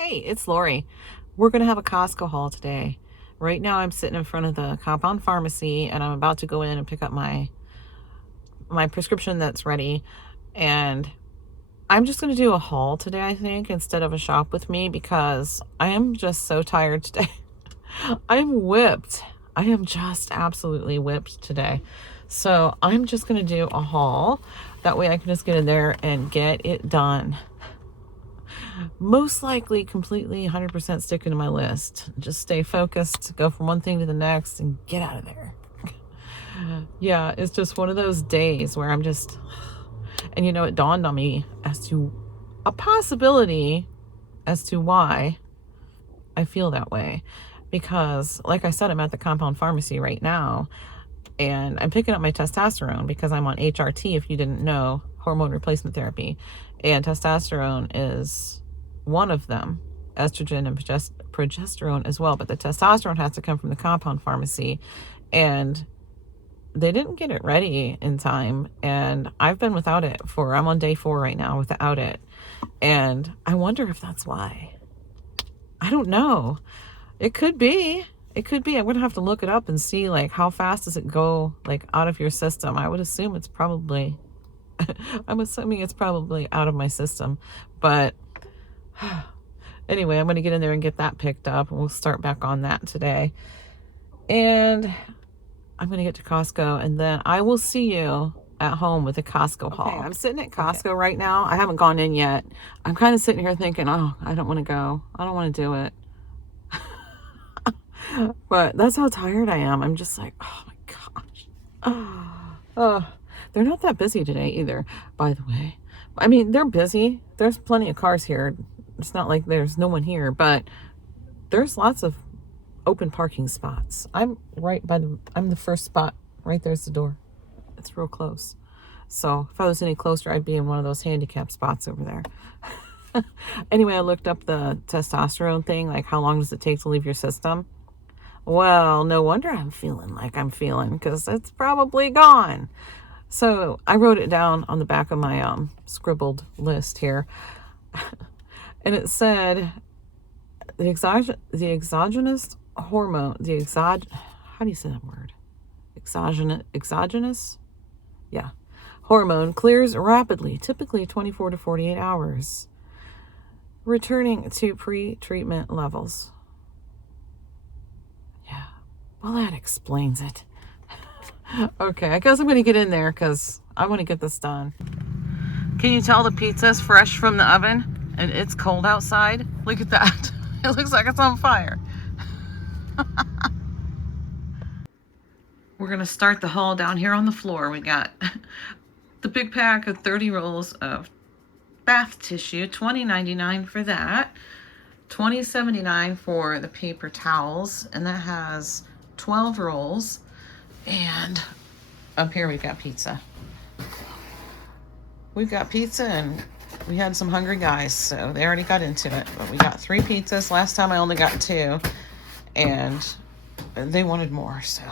Hey, it's Lori. We're going to have a Costco haul today. Right now I'm sitting in front of the compound pharmacy and I'm about to go in and pick up my prescription that's ready. And I'm just going to do a haul today, I think, instead of a shop with me because I am just so tired today. I'm whipped. I am just absolutely whipped today. So I'm just going to do a haul. That way I can just get in there and get it done. Most likely completely 100% sticking to my list. Just stay focused, go from one thing to the next, and get out of there. Yeah, it's just one of those days where I'm just... And you know, it dawned on me as to a possibility as to why I feel that way. Because, like I said, I'm at the compound pharmacy right now, and I'm picking up my testosterone because I'm on HRT, if you didn't know, hormone replacement therapy. And testosterone is one of them, estrogen and progesterone as well, but the testosterone has to come from the compound pharmacy, and they didn't get it ready in time, and I've been without it I'm on day 4 right now without it, and I wonder if that's why. I don't know. It could be. I'm gonna have to look it up and see, like, how fast does it go, like, out of your system. I would assume it's probably I'm assuming it's probably out of my system, but anyway, I'm going to get in there and get that picked up, and we'll start back on that today. And I'm going to get to Costco, and then I will see you at home with a Costco haul. Okay, I'm sitting at Costco right now. I haven't gone in yet. I'm kind of sitting here thinking, oh, I don't want to go. I don't want to do it. But that's how tired I am. I'm just like, oh my gosh. They're not that busy today either, by the way. I mean, they're busy. There's plenty of cars here. It's not like there's no one here, but there's lots of open parking spots. I'm the first spot. Right there's the door. It's real close. So if I was any closer, I'd be in one of those handicap spots over there. Anyway, I looked up the testosterone thing, like how long does it take to leave your system? Well, no wonder I'm feeling like I'm feeling, because it's probably gone. So I wrote it down on the back of my scribbled list here. And it said the exogenous hormone, how do you say that word? Exogenous? Yeah. Hormone clears rapidly, typically 24 to 48 hours, returning to pre-treatment levels. Yeah. Well, that explains it. Okay, I guess I'm going to get in there because I want to get this done. Can you tell the pizza's fresh from the oven? And it's cold outside? Look at that. It looks like it's on fire. We're going to start the haul down here on the floor. We got the big pack of 30 rolls of bath tissue, $20.99 for that. $20.79 for the paper towels, and that has 12 rolls. And up here we've got pizza. We've got pizza, and we had some hungry guys, so they already got into it. But we got 3 pizzas. Last time I only got 2, and they wanted more, so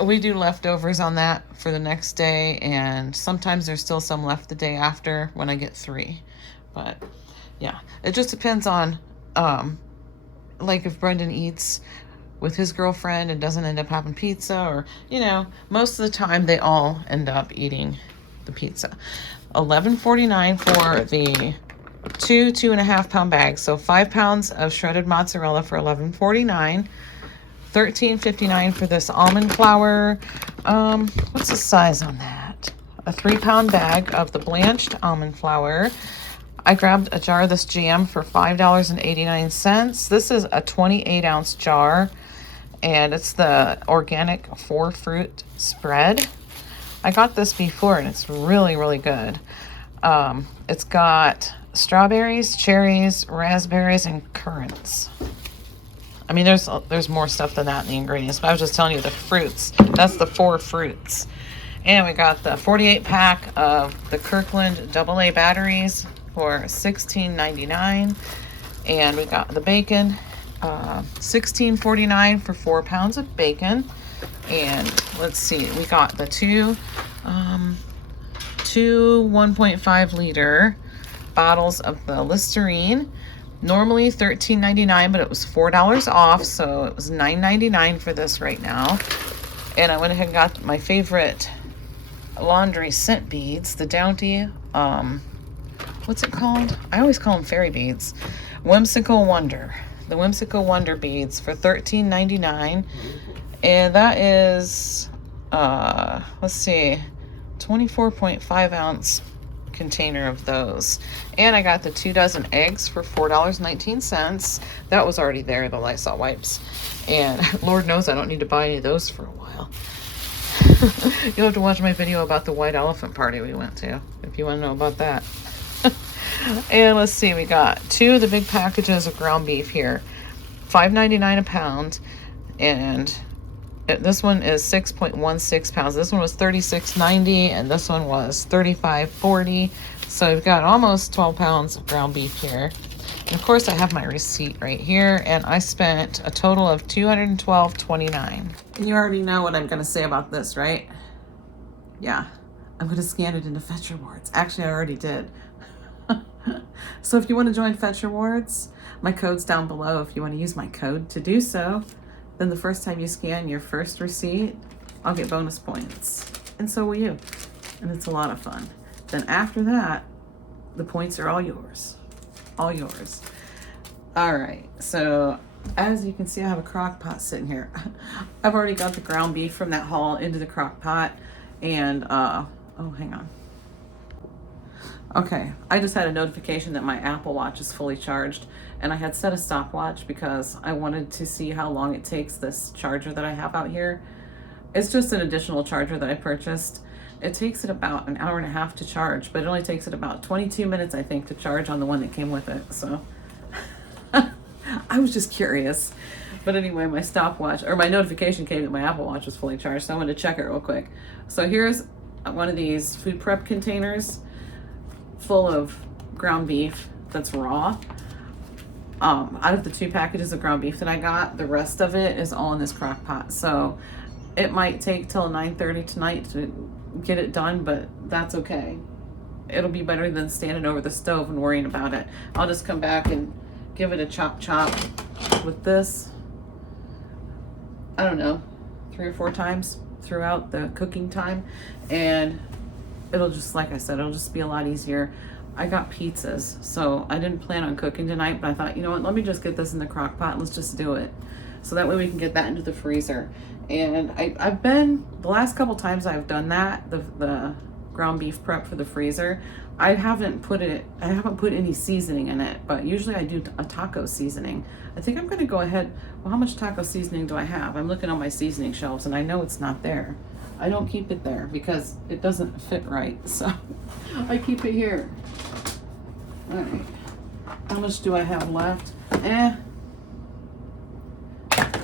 we do leftovers on that for the next day, and sometimes there's still some left the day after when I get 3. But yeah, it just depends on like if Brendan eats with his girlfriend and doesn't end up having pizza, or, you know, most of the time they all end up eating the pizza. $11.49 for the 2.5 pound bags. So 5 pounds of shredded mozzarella for $11.49. $13.59 for this almond flour. What's the size on that? A 3 pound bag of the blanched almond flour. I grabbed a jar of this jam for $5.89. This is a 28 ounce jar, and it's the organic 4-fruit spread. I got this before, and it's really, really good. It's got strawberries, cherries, raspberries, and currants. I mean, there's more stuff than that in the ingredients, but I was just telling you the fruits. That's the 4 fruits. And we got the 48 pack of the Kirkland AA batteries for $16.99. And we got the bacon, $16.49 for 4 pounds of bacon. And let's see, we got the two 1.5 liter bottles of the Listerine Normally $13.99, but it was $4 off, so it was $9.99 for this right now. And I went ahead and got my favorite laundry scent beads, the Bounty, what's it called? I always call them fairy beads. Whimsical Wonder. The Whimsical Wonder beads for $13.99. And that is, let's see, 24.5 ounce container of those. And I got the 2 dozen eggs for $4.19. That was already there, the Lysol wipes. And Lord knows I don't need to buy any of those for a while. You'll have to watch my video about the white elephant party we went to if you want to know about that. And let's see, we got 2 of the big packages of ground beef here, $5.99 a pound, and this one is 6.16 pounds. This one was $36.90, and this one was $35.40. So we've got almost 12 pounds of ground beef here. And of course, I have my receipt right here, and I spent a total of $212.29. And you already know what I'm going to say about this, right? Yeah, I'm going to scan it into Fetch Rewards. Actually, I already did. So if you want to join Fetch Rewards, my code's down below. If you want to use my code to do so, then the first time you scan your first receipt, I'll get bonus points. And so will you. And it's a lot of fun. Then after that, the points are all yours. All yours. All right, so as you can see, I have a crock pot sitting here. I've already got the ground beef from that haul into the crock pot. And, oh, hang on. Okay, I just had a notification that my Apple Watch is fully charged, and I had set a stopwatch because I wanted to see how long it takes this charger that I have out here. It's just an additional charger that I purchased. It takes it about an hour and a half to charge, but it only takes it about 22 minutes, I think, to charge on the one that came with it. So I was just curious. But anyway, my stopwatch, or my notification came that my Apple Watch was fully charged, so I wanted to check it real quick. So here's one of these food prep containers full of ground beef that's raw. Out of the 2 packages of ground beef that I got, the rest of it is all in this crock pot. So it might take till 9:30 tonight to get it done, but that's okay. It'll be better than standing over the stove and worrying about it. I'll just come back and give it a chop with this, I don't know, 3 or 4 times throughout the cooking time, and it'll just, like I said, it'll just be a lot easier. I got pizzas, so I didn't plan on cooking tonight, but I thought, you know what, let me just get this in the crock pot and let's just do it. So that way we can get that into the freezer. And I've been, the last couple times I've done that, the ground beef prep for the freezer, I haven't put any seasoning in it, but usually I do a taco seasoning. I think I'm gonna go ahead, well, how much taco seasoning do I have? I'm looking on my seasoning shelves and I know it's not there. I don't keep it there because it doesn't fit right, so I keep it here. All right, how much do I have left?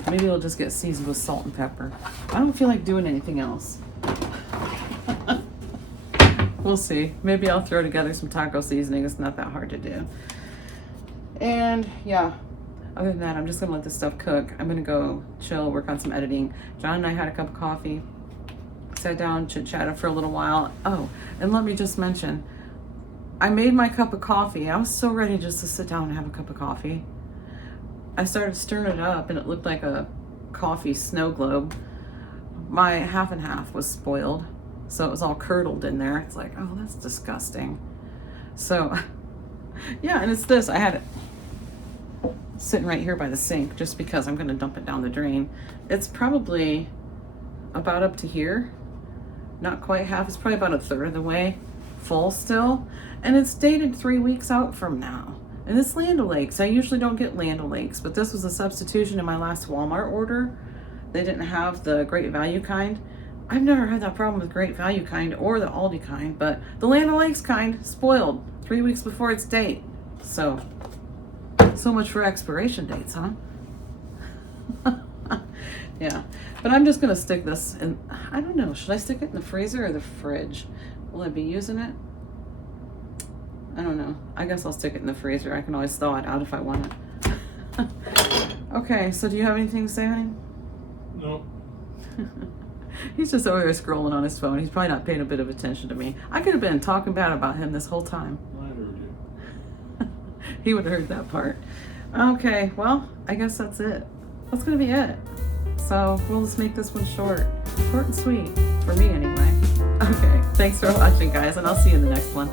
Maybe it'll just get seasoned with salt and pepper. I don't feel like doing anything else. We'll see. Maybe I'll throw together some taco seasoning. It's not that hard to do. And yeah, other than that, I'm just gonna let this stuff cook. I'm gonna go chill, work on some editing. John and I had a cup of coffee, sat down, chit-chatted for a little while. Oh, and let me just mention, I made my cup of coffee. I was so ready just to sit down and have a cup of coffee. I started stirring it up and it looked like a coffee snow globe. My half and half was spoiled, so it was all curdled in there. It's like, oh, that's disgusting. So yeah, and it's this. I had it sitting right here by the sink just because I'm gonna dump it down the drain. It's probably about up to here. Not quite half, it's probably about a third of the way full still. And it's dated 3 weeks out from now. And it's Land O'Lakes. I usually don't get Land O'Lakes, but this was a substitution in my last Walmart order. They didn't have the Great Value kind. I've never had that problem with Great Value kind or the Aldi kind, but the Land O'Lakes kind spoiled 3 weeks before its date. So much for expiration dates, huh? Yeah, but I'm just gonna stick this in, I don't know, should I stick it in the freezer or the fridge? Will I be using it? I don't know. I guess I'll stick it in the freezer. I can always thaw it out if I want it. Okay, so do you have anything to say, honey? No. He's just over there scrolling on his phone. He's probably not paying a bit of attention to me. I could have been talking bad about him this whole time. I heard you. He would have heard that part. Okay, well, I guess that's it. That's gonna be it. So we'll just make this one short and sweet, for me anyway. Okay, thanks for watching, guys, and I'll see you in the next one.